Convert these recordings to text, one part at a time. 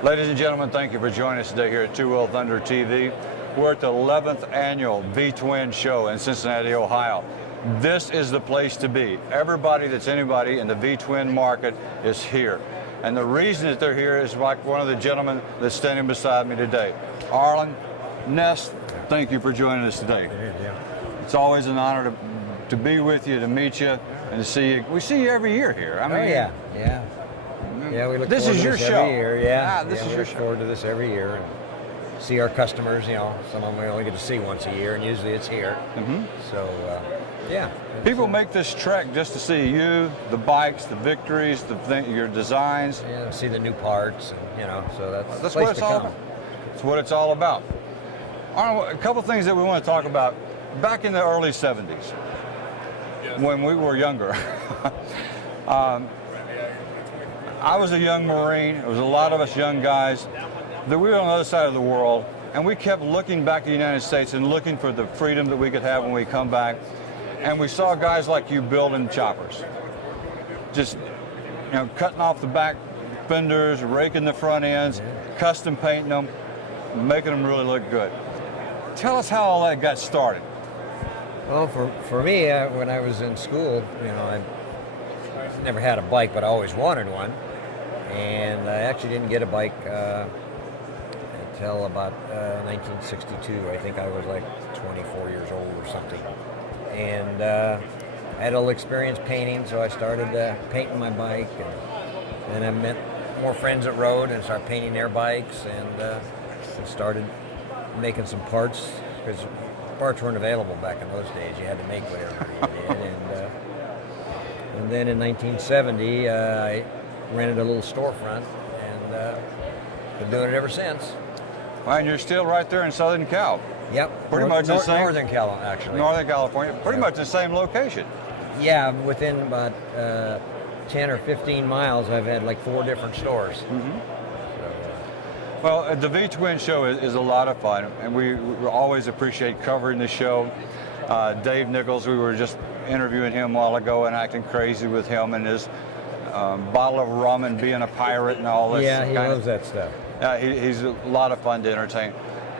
Ladies and gentlemen, thank you for joining us today here at Two Wheel Thunder TV. We're at the 11th annual VTwin Show in Cincinnati, Ohio. This is the place to be. Everybody that's anybody in the VTwin market is here. And the reason that they're here is like one of the gentlemen that's standing beside me today. Arlen Ness, thank you for joining us today. It's always an honor to be with you, to meet you, and to see you. We see you every year here. I mean, yeah, we look this forward is to your this show. every year. Yeah, this is we your look show. forward to this every year. And see our customers, some of them we only get to see once a year, and usually it's here. So, yeah. People make this trek just to see you, the bikes, the victories, your designs. Yeah, see the new parts, and, so that's What it's all about. That's what it's all about. Arnold, a couple things that we want to talk about. Back in the early 70s, when we were younger, I was a young Marine. There was a lot of us young guys that we were on the other side of the world, and we kept looking back at the United States and looking for the freedom that we could have when we come back. And we saw guys like you building choppers, just cutting off the back fenders, raking the front ends, custom painting them, making them really look good. Tell us how all that got started. Well, for me, when I was in school, I never had a bike, but I always wanted one. And I actually didn't get a bike until about 1962. I think I was like 24 years old or something. And I had a little experience painting, so I started painting my bike. And I met more friends that rode and started painting their bikes, and started making some parts, because parts weren't available back in those days. You had to make whatever you did. And then in 1970, I rented a little storefront, and been doing it ever since. Well, and you're still right there in Southern Cal. Yep. Pretty much the same. Northern Cal, actually. Northern California. Pretty much the same location. Yeah, within about 10 or 15 miles, I've had like 4 different stores. Well, the VTwin Show is a lot of fun, and we always appreciate covering the show. Dave Nichols, we were just interviewing him a while ago and acting crazy with him and his bottle of rum and being a pirate and all this. Yeah, he loves that stuff. He's a lot of fun to entertain.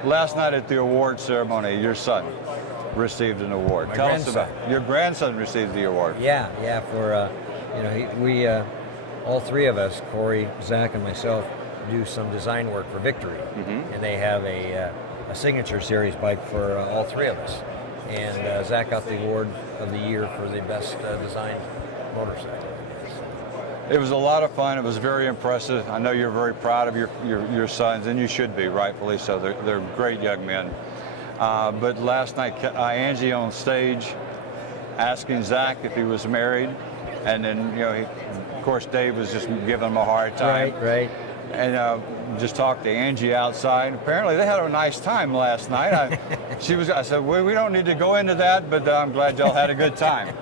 Last night at the award ceremony, your son received an award. Tell us about it. Your grandson received the award. Yeah, for, we, all 3 of us, Cory, Zach, and myself, do some design work for Victory. And they have a signature series bike for all 3 of us. And Zach got the award of the year for the best designed motorcycle. It was a lot of fun. It was very impressive. I know you're very proud of your sons, and you should be, rightfully so. They're great young men. But last night, Angie on stage asking Zach if he was married, and then of course Dave was just giving him a hard time. Right. And just talked to Angie outside. Apparently they had a nice time last night. I said, well, we don't need to go into that, but I'm glad y'all had a good time.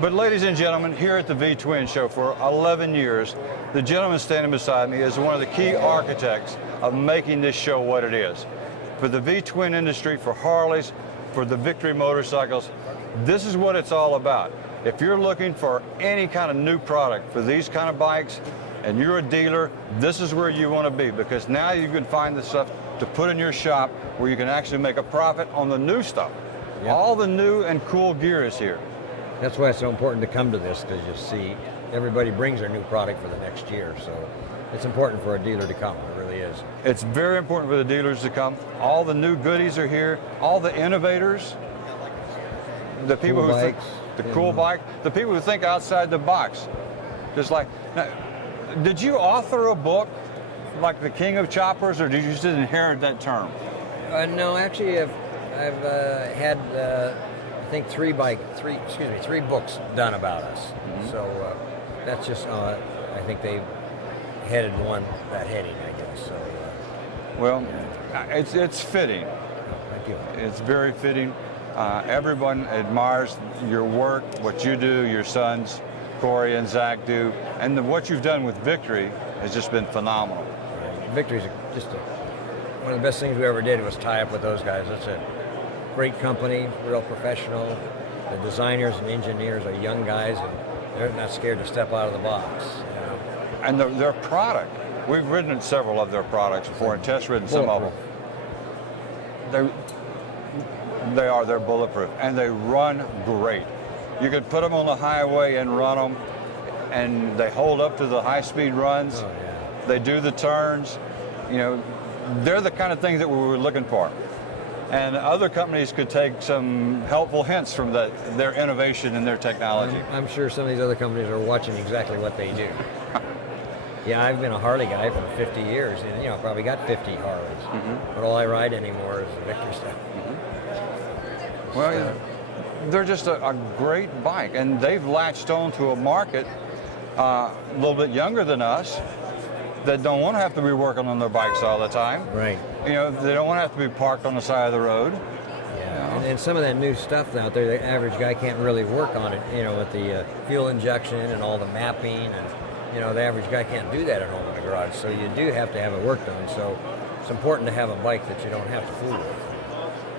But ladies and gentlemen, here at the VTwin Show for 11 years, the gentleman standing beside me is one of the key architects of making this show what it is. For the VTwin industry, for Harleys, for the Victory motorcycles, this is what it's all about. If you're looking for any kind of new product for these kind of bikes, and you're a dealer, this is where you want to be, because now you can find the stuff to put in your shop where you can actually make a profit on the new stuff. Yep. All the new and cool gear is here. That's why it's so important to come to this, because you see everybody brings their new product for the next year. So it's important for a dealer to come. It really is. It's very important for the dealers to come. All the new goodies are here. All the innovators, the people cool who bikes, think, the cool bike, the people who think outside the box. Just like, now, did you author a book like the King of Choppers, or did you just inherit that term? No, actually, I've had I think 3 books done about us. So that's just I think they headed that heading, I guess. So well, it's fitting. Thank you. It's very fitting. Everyone admires your work, what you do, your sons, Cory and Zach do, and what you've done with Victory has just been phenomenal. Victory's just one of the best things we ever did was tie up with those guys. That's a great company, real professional. The designers and engineers are young guys, and they're not scared to step out of the box. And their product, We've ridden several of their products before and test ridden some of them. They're bulletproof, and they run great. You could put them on the highway and run them, and they hold up to the high-speed runs. Oh, yeah. They do the turns. You know, they're the kind of things that we were looking for. And other companies could take some helpful hints from their innovation and their technology. I'm sure some of these other companies are watching exactly what they do. Yeah, I've been a Harley guy for 50 years, and you know, probably got 50 Harleys. But all I ride anymore is the Victor stuff. Well, they're just a great bike, and they've latched on to a market a little bit younger than us that don't want to have to be working on their bikes all the time. Right. You know, they don't want to have to be parked on the side of the road. Yeah, and some of that new stuff out there, the average guy can't really work on it, you know, with the fuel injection and all the mapping, and, you know, the average guy can't do that at home in the garage, so you do have to have it work done, so it's important to have a bike that you don't have to fool with.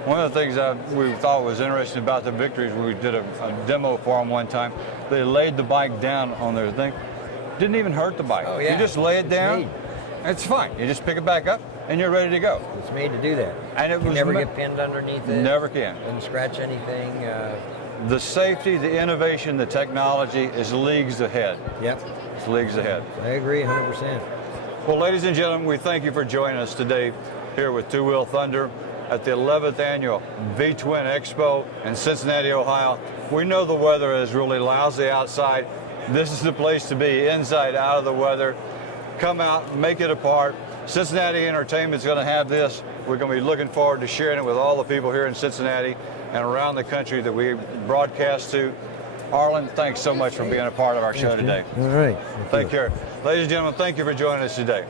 One of the things that we thought was interesting about the Victories, we did a demo for them one time. They laid the bike down on their thing. Didn't even hurt the bike. Oh, yeah. You just lay it down, it's fine. You just pick it back up, and you're ready to go. It's made to do that. And it you was never get pinned underneath it. Never can. Didn't scratch anything. The safety, the innovation, the technology is leagues ahead. Yep. It's leagues ahead. I agree 100%. Well, ladies and gentlemen, we thank you for joining us today here with Two Wheel Thunder at the 11th annual VTwin Expo in Cincinnati, Ohio. We know the weather is really lousy outside. This is the place to be, inside, out of the weather. Come out, make it a part. Cincinnati Entertainment's going to have this. We're going to be looking forward to sharing it with all the people here in Cincinnati and around the country that we broadcast to. Arlen, thanks so much for being a part of our show today. All right. Take care. Ladies and gentlemen, thank you for joining us today.